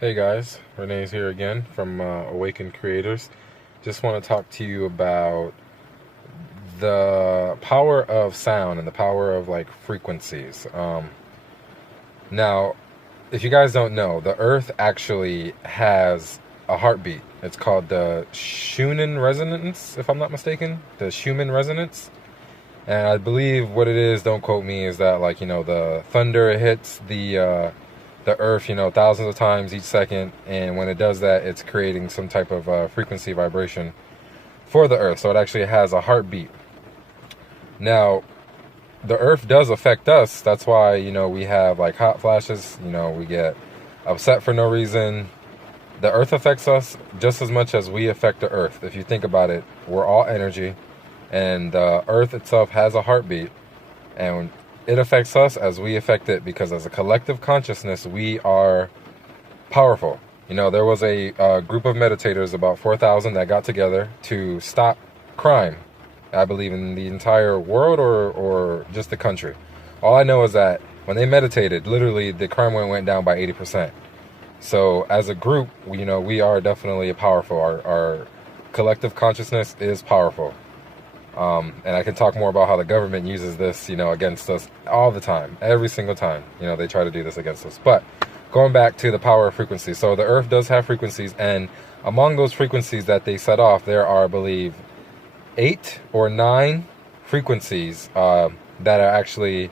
Hey guys, Rene's here again from Awaken Creators. Just want to talk to you about the power of sound and the power of like frequencies. Now, if you guys don't know, the Earth actually has a heartbeat. It's called the Schumann resonance, if I'm not mistaken. The Schumann resonance. And I believe what it is, don't quote me, is that like, the thunder hits the earth, thousands of times each second, and when it does that, it's creating some type of frequency vibration for the earth. So it actually has a heartbeat. Now, the earth does affect us. That's why, we have like hot flashes, we get upset for no reason. The earth affects us just as much as we affect the earth. If you think about it, we're all energy, and the earth itself has a heartbeat, and it affects us as we affect it, because as a collective consciousness, we are powerful. There was a group of meditators, about 4,000, that got together to stop crime, I believe, in the entire world or just the country. All I know is that when they meditated, literally the crime went down by 80%. So as a group, we are definitely powerful. Our collective consciousness is powerful. And I can talk more about how the government uses this, against us all the time, every single time. They try to do this against us. But going back to the power of frequency. So the earth does have frequencies, and among those frequencies that they set off, there are, I believe, 8 or 9 frequencies that are actually,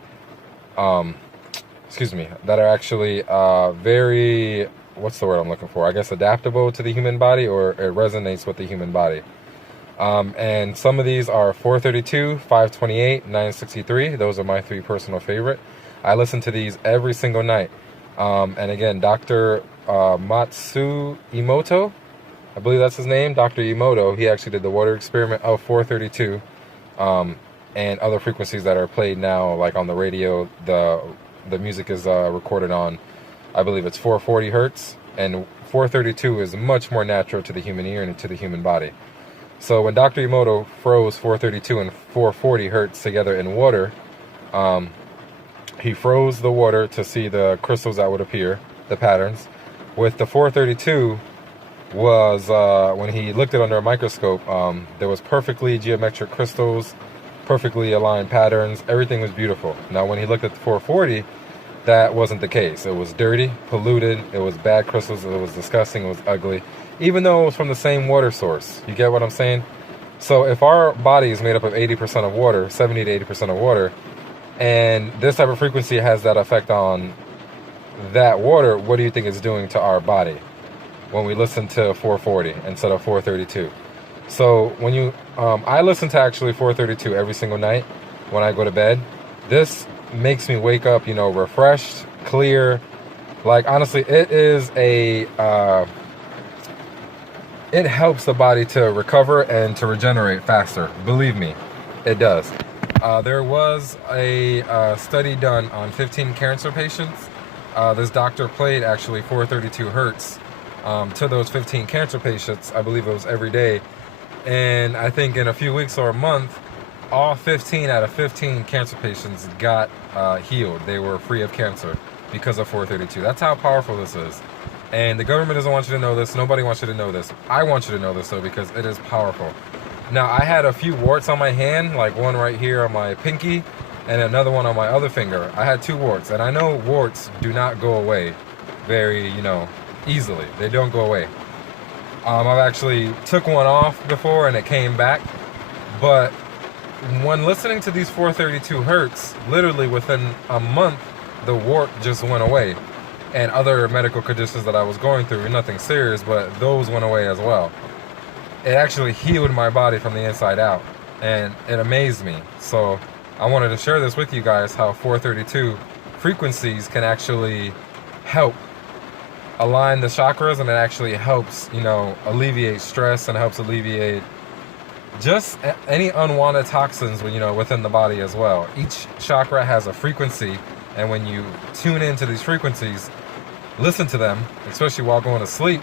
very, what's the word I'm looking for? I guess adaptable to the human body, or it resonates with the human body. And some of these are 432, 528, 963. Those are my 3 personal favorite. I listen to these every single night. And again, Dr. Matsumoto, I believe that's his name, Dr. Emoto, he actually did the water experiment of 432, and other frequencies that are played now, like on the radio. The music is recorded on, I believe it's 440 hertz, and 432 is much more natural to the human ear and to the human body. So when Dr. Emoto froze 432 and 440 hertz together in water, he froze the water to see the crystals that would appear, the patterns. With the 432 was, when he looked at it under a microscope, there was perfectly geometric crystals, perfectly aligned patterns, everything was beautiful. Now when he looked at the 440, that wasn't the case. It was dirty, polluted, it was bad crystals, it was disgusting, it was ugly. Even though it was from the same water source. You get what I'm saying? So if our body is made up of 80% of water, 70 to 80% of water, and this type of frequency has that effect on that water, what do you think it's doing to our body when we listen to 440 instead of 432? So when I listen to actually 432 every single night when I go to bed. This makes me wake up, refreshed, clear. Like, honestly, it is it helps the body to recover and to regenerate faster. Believe me, it does. There was a study done on 15 cancer patients. This doctor played actually 432 hertz to those 15 cancer patients. I believe it was every day. And I think in a few weeks or a month, all 15 out of 15 cancer patients got healed. They were free of cancer because of 432. That's how powerful this is. And the government doesn't want you to know this. Nobody wants you to know this. I want you to know this, though, because it is powerful. Now, I had a few warts on my hand, like one right here on my pinky and another one on my other finger. I had 2 warts, and I know warts do not go away very, easily. They don't go away. I've actually took one off before and it came back. But when listening to these 432 hertz, literally within a month, the wart just went away. And other medical conditions that I was going through, nothing serious, but those went away as well. It actually healed my body from the inside out, and it amazed me. So I wanted to share this with you guys, how 432 frequencies can actually help align the chakras, and it actually helps, alleviate stress, and helps alleviate just any unwanted toxins, within the body as well. Each chakra has a frequency, and when you tune into these frequencies, listen to them, especially while going to sleep,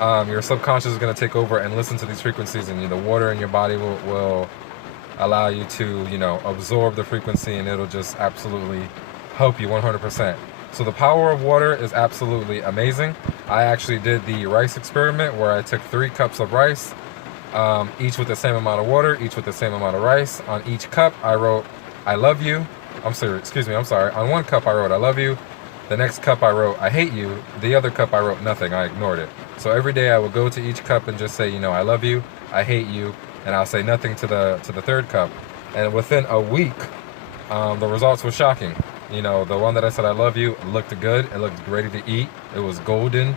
your subconscious is going to take over and listen to these frequencies, and the water in your body will allow you to, absorb the frequency, and it'll just absolutely help you 100%. So the power of water is absolutely amazing. I actually did the rice experiment where I took 3 cups of rice, each with the same amount of water, each with the same amount of rice. On each cup, I wrote, I love you. I'm sorry, I'm sorry. On 1 cup, I wrote, I love you. The next cup, I wrote, I hate you. The other cup, I wrote nothing. I ignored it. So every day, I would go to each cup and just say, you know, I love you, I hate you, and I'll say nothing to the 3rd cup. And within a week, the results were shocking. You know, the one that I said I love you looked good. It looked ready to eat. It was golden.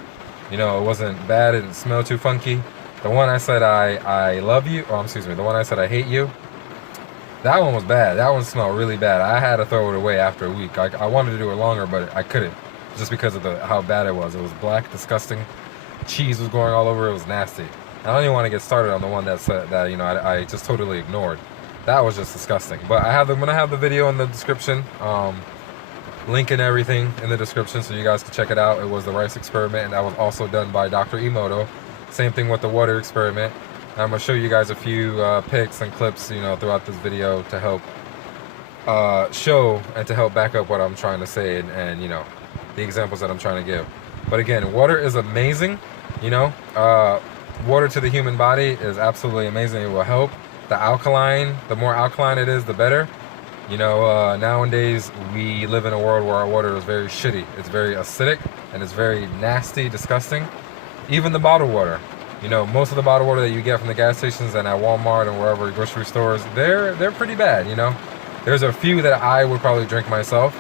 You know, it wasn't bad. It didn't smell too funky. The one I said I love you, or excuse me, the one I said I hate you, that one was bad. That one smelled really bad. I had to throw it away after a week. I wanted to do it longer, but I couldn't, just because of how bad it was. It was black, disgusting. Cheese was going all over. It was nasty. I don't even want to get started on the one that you know I just totally ignored. That was just disgusting. But I'm gonna have the video in the description, link and everything in the description, so you guys can check it out. It was the rice experiment, and that was also done by Dr. Emoto. Same thing with the water experiment. I'm gonna show you guys a few pics and clips, you know, throughout this video to help show and to help back up what I'm trying to say, and you know, the examples that I'm trying to give. But again, water is amazing. You know, water to the human body is absolutely amazing. It will help. The more alkaline it is, the better. You know, nowadays we live in a world where our water is very shitty. It's very acidic and it's very nasty, disgusting. Even the bottled water. You know, most of the bottled water that you get from the gas stations and at Walmart and wherever grocery stores, they're pretty bad, you know. There's a few that I would probably drink myself.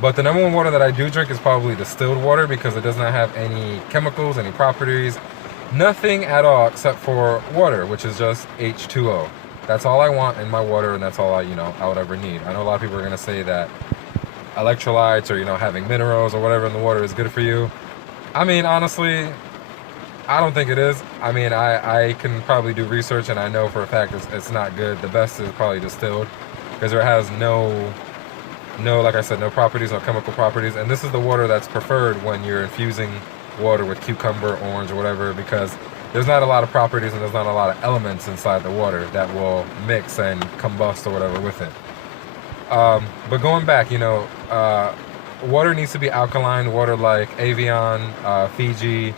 But the number one water that I do drink is probably distilled water, because it does not have any chemicals, any properties, nothing at all except for water, which is just H2O. That's all I want in my water, and that's all I would ever need. I know a lot of people are going to say that electrolytes or, you know, having minerals or whatever in the water is good for you. I mean, honestly, I don't think it is. I mean, I can probably do research, and I know for a fact it's not good. The best is probably distilled, because it has no, like I said, no properties, no chemical properties. And this is the water that's preferred when you're infusing water with cucumber, orange, or whatever, because there's not a lot of properties and there's not a lot of elements inside the water that will mix and combust or whatever with it. But going back, you know, water needs to be alkaline. Water like Evian, Fiji,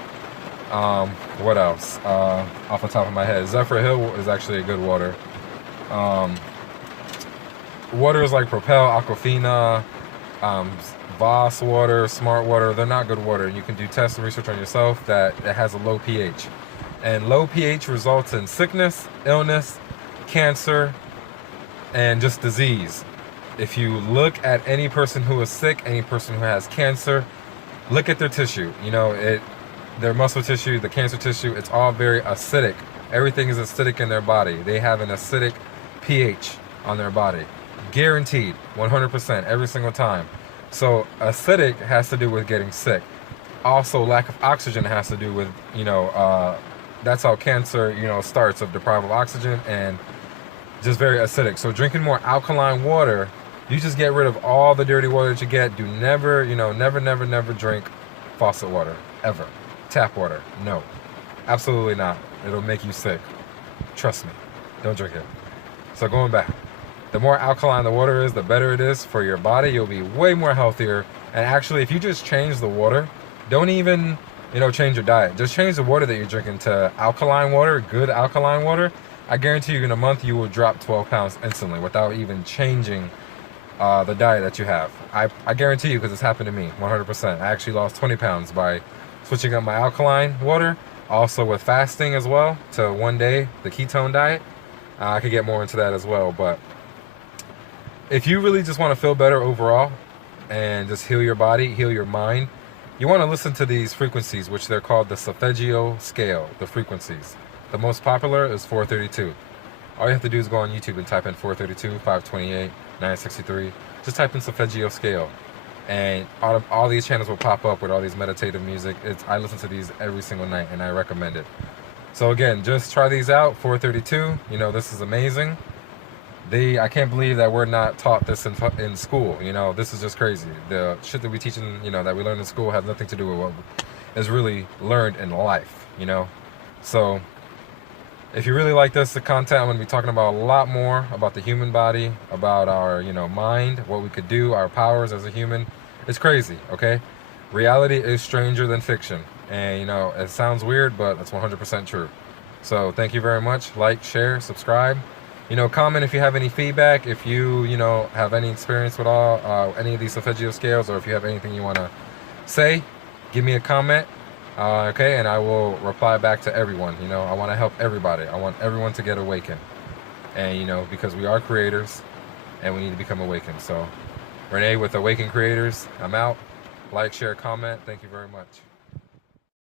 what else? Off the top of my head, Zephyr Hill is actually a good water. Waters like Propel, Aquafina, Voss water, Smart water, they're not good water. You can do tests and research on yourself that it has a low pH. And low pH results in sickness, illness, cancer, and just disease. If you look at any person who is sick, any person who has cancer, look at their tissue. You know, their muscle tissue, the cancer tissue, it's all very acidic. Everything is acidic in their body. They have an acidic pH on their body. Guaranteed, 100%, every single time. So acidic has to do with getting sick. Also, lack of oxygen has to do with, you know, that's how cancer, you know, starts, of deprived of oxygen and just very acidic. So drinking more alkaline water, you just get rid of all the dirty water that you get. Do never, you know, never drink faucet water, ever. Tap water, no, absolutely not. It'll make you sick. Trust me, don't drink it. So going back, the more alkaline the water is, the better it is for your body. You'll be way more healthier. And actually, if you just change the water, don't even, you know, change your diet. Just change the water that you're drinking to alkaline water, good alkaline water. I guarantee you in a month you will drop 12 pounds instantly without even changing the diet that you have. I guarantee you, because it's happened to me 100%. I actually lost 20 pounds by switching up my alkaline water. Also with fasting as well to 1 day, the ketone diet. I could get more into that as well. But if you really just want to feel better overall and just heal your body, heal your mind, you want to listen to these frequencies, which they're called the solfeggio scale, the frequencies. The most popular is 432. All you have to do is go on YouTube and type in 432, 528, 963. Just type in solfeggio scale. And all these channels will pop up with all these meditative music. I listen to these every single night, and I recommend it. So again, just try these out. 432, you know, this is amazing. I can't believe that we're not taught this in school. You know, this is just crazy. The shit that we teaching, you know, that we learn in school has nothing to do with what is really learned in life, you know. So if you really like the content, I'm going to be talking about a lot more about the human body, about our, you know, mind, what we could do, our powers as a human, It's crazy, okay? Reality is stranger than fiction. And, you know, it sounds weird, but that's 100% true. So thank you very much. Like, share, subscribe. You know, comment if you have any feedback, if you know, have any experience with any of these solfeggio scales, or if you have anything you want to say, give me a comment, okay, and I will reply back to everyone. You know, I want to help everybody. I want everyone to get awakened. And, you know, because we are creators, and we need to become awakened. So, Rene with Awaken Creators, I'm out. Like, share, comment. Thank you very much.